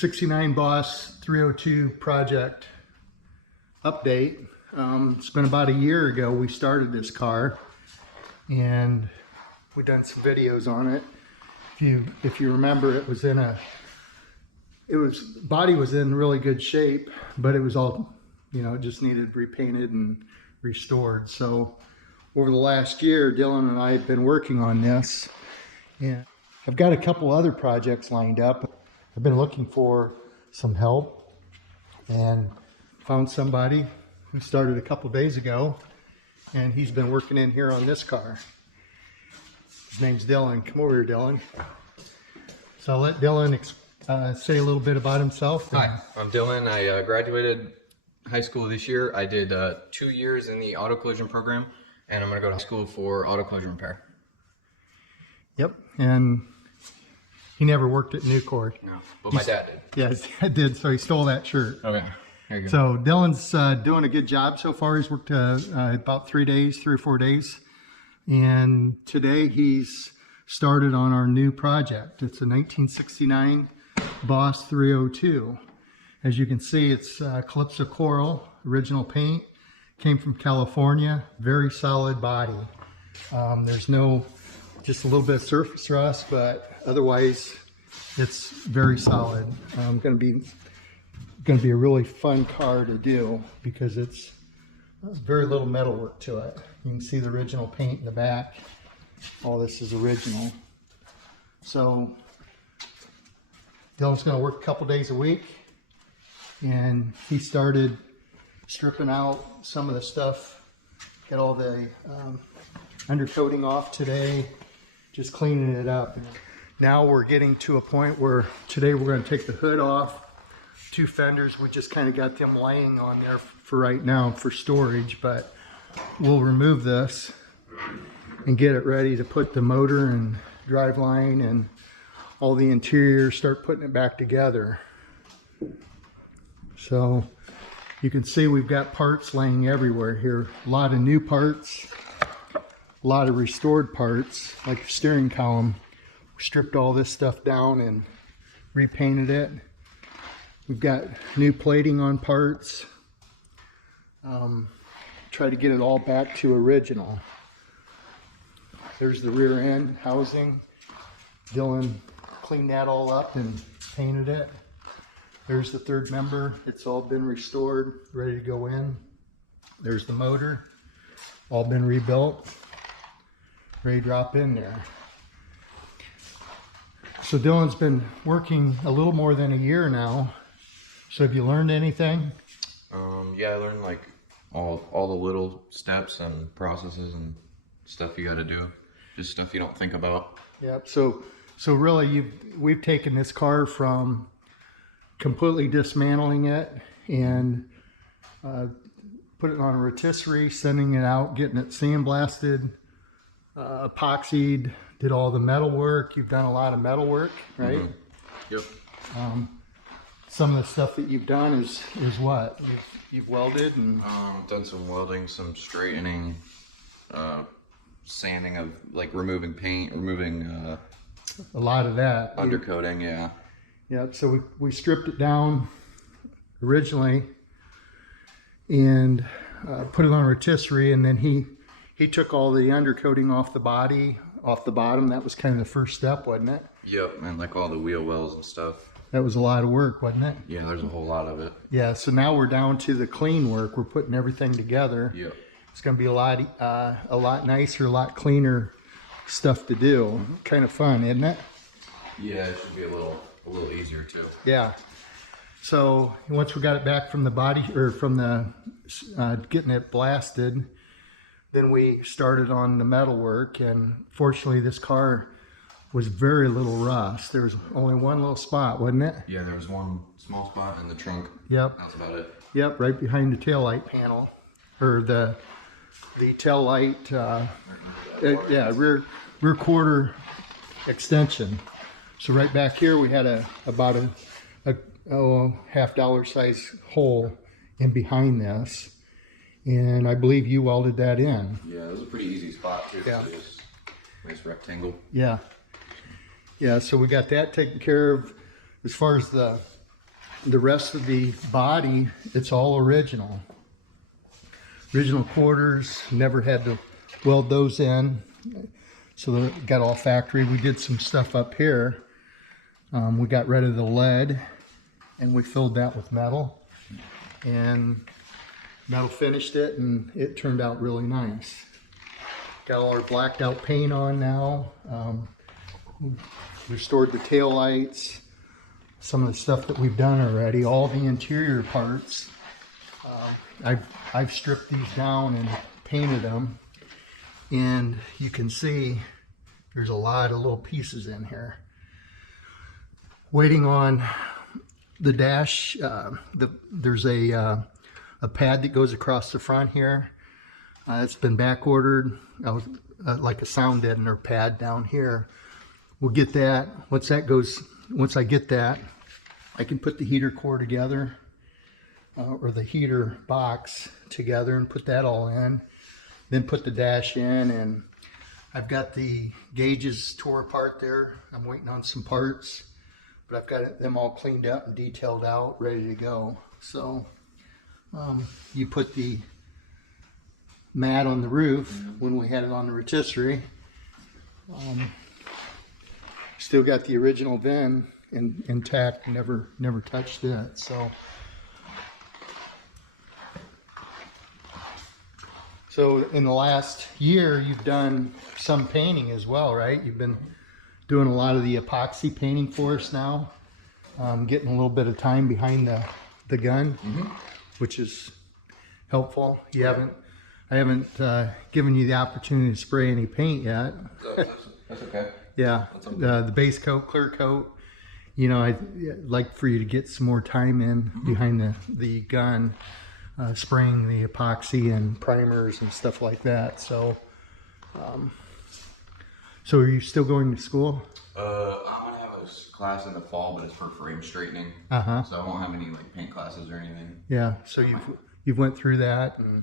'69 Boss 302 project update. It's been about a year ago we started this car, and we done some videos on it. If you remember, body was in really good shape, but it was all, it just needed repainted and restored. So over the last year, Dylan and I have been working on this, and I've got a couple other projects lined up. I've been looking for some help and found somebody who started a couple days ago, and he's been working in here on this car. His name's Dylan. Come over here, Dylan. So I'll let Dylan say a little bit about himself. Hi, I'm Dylan. I graduated high school this year. I did 2 years in the auto collision program, and I'm going to go to school for auto collision repair. Yep, and he never worked at Nucor. No, but my dad did. Yeah, his dad did, so he stole that shirt. Okay, there you go. So Dylan's doing a good job so far. He's worked about 3 or 4 days. And today he's started on our new project. It's a 1969 Boss 302. As you can see, it's Calypso Coral, original paint. Came from California, very solid body. There's just a little bit of surface rust, but otherwise it's very solid. Going to be a really fun car to do because it's very little metal work to it. You can see the original paint in the back. All this is original. So Dylan's going to work a couple days a week, and he started stripping out some of the stuff. Get all the undercoating off today, just cleaning it up. Now we're getting to a point where today we're going to take the hood off. 2 fenders, we just kind of got them laying on there for right now for storage, but we'll remove this and get it ready to put the motor and drive line and all the interior, start putting it back together. So you can see we've got parts laying everywhere here. A lot of new parts, a lot of restored parts, like the steering column. We stripped all this stuff down and repainted it. We've got new plating on parts. Try to get it all back to original. There's the rear end housing. Dylan cleaned that all up and painted it. There's the third member. It's all been restored, ready to go in. There's the motor, all been rebuilt, ready to drop in there. So Dylan's been working a little more than a year now. So have you learned anything? Yeah, I learned like all the little steps and processes and stuff you got to do. Just stuff you don't think about. Yep. So really, we've taken this car from completely dismantling it and put it on a rotisserie, sending it out, getting it sandblasted, epoxied, did all the metal work. You've done a lot of metal work, right? Mm-hmm. Yep. Some of the stuff that you've done is what? You've welded and done some welding, some straightening, sanding of like removing paint, removing a lot of that. Undercoating, yeah. Yeah, so we stripped it down originally and put it on a rotisserie, and then he took all the undercoating off the body, off the bottom. That was kind of the first step, wasn't it? Yep, and like all the wheel wells and stuff. That was a lot of work, wasn't it? Yeah, there's a whole lot of it. Yeah, so now we're down to the clean work. We're putting everything together. Yep. It's going to be a lot nicer, a lot cleaner stuff to do. Mm-hmm. Kind of fun, isn't it? Yeah, it should be a little easier too. Yeah. So once we got it back from the body, or from the getting it blasted, then we started on the metal work, and fortunately this car was very little rust. There was only one little spot, wasn't it? Yeah, there was one small spot in the trunk. Yep. That's about it. Yep, right behind the tail light panel, or the tail light, yeah, rear quarter extension. So right back here we had about a $50 size hole in behind this, and I believe you welded that in. Yeah, it was a pretty easy spot too. Yeah. Nice rectangle. Yeah. Yeah, so we got that taken care of. As far as the the rest of the body, it's all original. Original quarters, never had to weld those in. So they got all factory. We did some stuff up here. We got rid of the lead and we filled that with metal. And metal finished it and it turned out really nice. Got all our blacked out paint on now. Restored the tail lights. Some of the stuff that we've done already, all the interior parts. I've stripped these down and painted them, and you can see there's a lot of little pieces in here. Waiting on the dash, there's a pad that goes across the front here. It's been back ordered. Like a sound deadener pad down here. We'll get that. Once I get that, I can put the heater core together, or the heater box together, and put that all in. Then put the dash in, and I've got the gauges tore apart there. I'm waiting on some parts, but I've got them all cleaned up and detailed out, ready to go. So you put the mat on the roof when we had it on the rotisserie. Still got the original VIN intact, never touched it. So in the last year, you've done some painting as well, right? You've been doing a lot of the epoxy painting for us now. Getting a little bit of time behind the gun, which is helpful. I haven't given you the opportunity to spray any paint yet. That's okay. Yeah, the base coat, clear coat. You know, I'd like for you to get some more time in behind the gun, spraying the epoxy and primers and stuff like that. So, so are you still going to school? I'm gonna have a class in the fall, but it's for frame straightening. So I won't have any like paint classes or anything. Yeah. So you've went through that and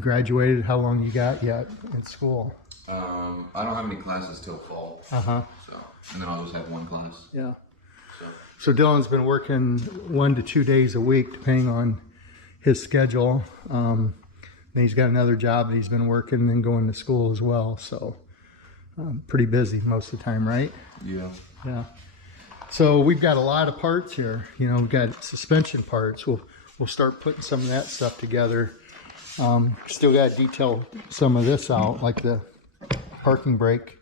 graduated. How long you got yet in school? I don't have any classes till fall. So, and then I'll just have one class. Yeah. So Dylan's been working 1 to 2 days a week, depending on his schedule. Then he's got another job that he's been working and then going to school as well. So pretty busy most of the time, right? Yeah. Yeah. So we've got a lot of parts here. You know, we've got suspension parts. We'll start putting some of that stuff together. Still got to detail some of this out, like the parking brake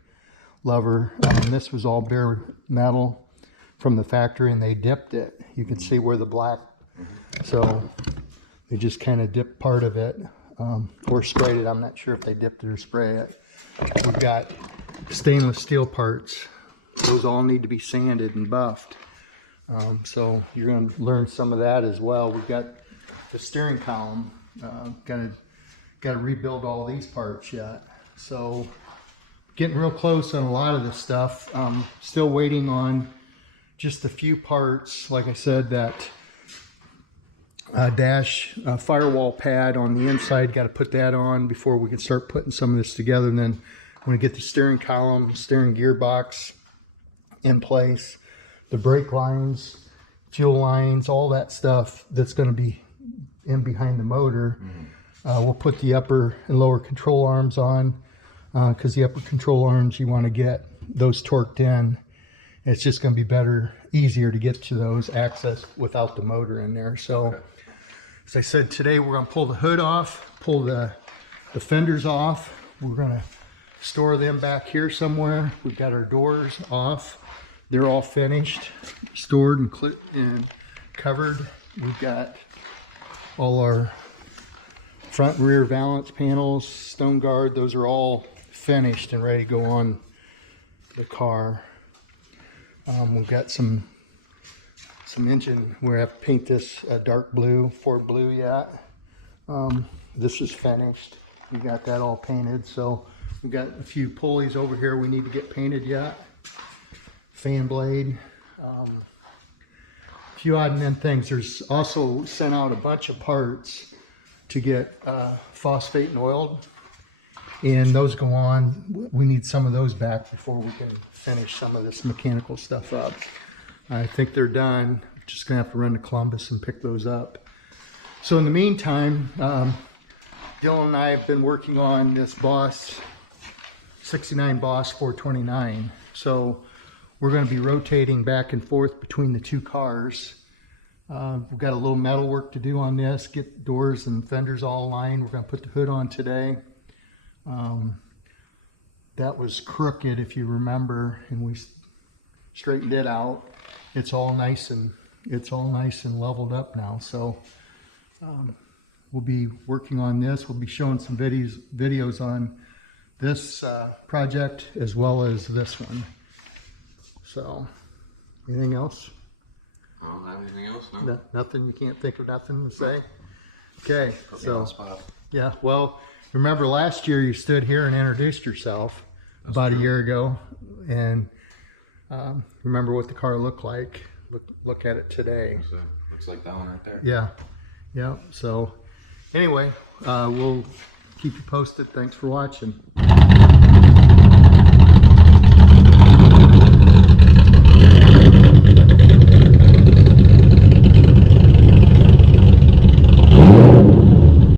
lever. This was all bare metal from the factory, and they dipped it. You can see where the black, so they just kind of dipped part of it, or sprayed it. I'm not sure if they dipped it or sprayed it. We've got stainless steel parts. Those all need to be sanded and buffed. So you're going to learn some of that as well. We've got the steering column. Got to rebuild all these parts yet. So getting real close on a lot of this stuff. Still waiting on just a few parts. Like I said, that dash firewall pad on the inside, got to put that on before we can start putting some of this together. And then when we get the steering column, steering gearbox in place, the brake lines, fuel lines, all that stuff that's going to be in behind the motor. We'll put the upper and lower control arms on, because the upper control arms, you want to get those torqued in. It's just going to be better, easier to get to those access without the motor in there. So as I said, today we're going to pull the hood off, pull the fenders off. We're going to store them back here somewhere. We've got our doors off. They're all finished, stored and covered. We've got all our front and rear valance panels, stone guard, those are all finished and ready to go on the car. We've got some engine, we have to paint this dark blue, Ford blue yet. This is finished. We got that all painted. So we've got a few pulleys over here we need to get painted yet. Fan blade. A few odd and end things. There's also sent out a bunch of parts to get phosphate and oiled, and those go on. We need some of those back before we can finish some of this mechanical stuff up. I think they're done. just gonna have to run to Columbus and pick those up. So in the meantime, Dylan and I have been working on this Boss 69 Boss 429. So we're going to be rotating back and forth between the two cars. We've got a little metal work to do on this, get doors and fenders all aligned. We're going to put the hood on today. That was crooked, if you remember, and we straightened it out. It's all nice and leveled up now. So we'll be working on this. We'll be showing some videos on this project as well as this one. So, anything else? I don't have anything else, no. Nothing? You can't think of nothing to say? Okay, so, yeah, well, remember last year you stood here and introduced yourself about a year ago, and remember what the car looked like. Look at it today. Looks like that one right there. Yeah, so anyway, we'll keep you posted. Thanks for watching.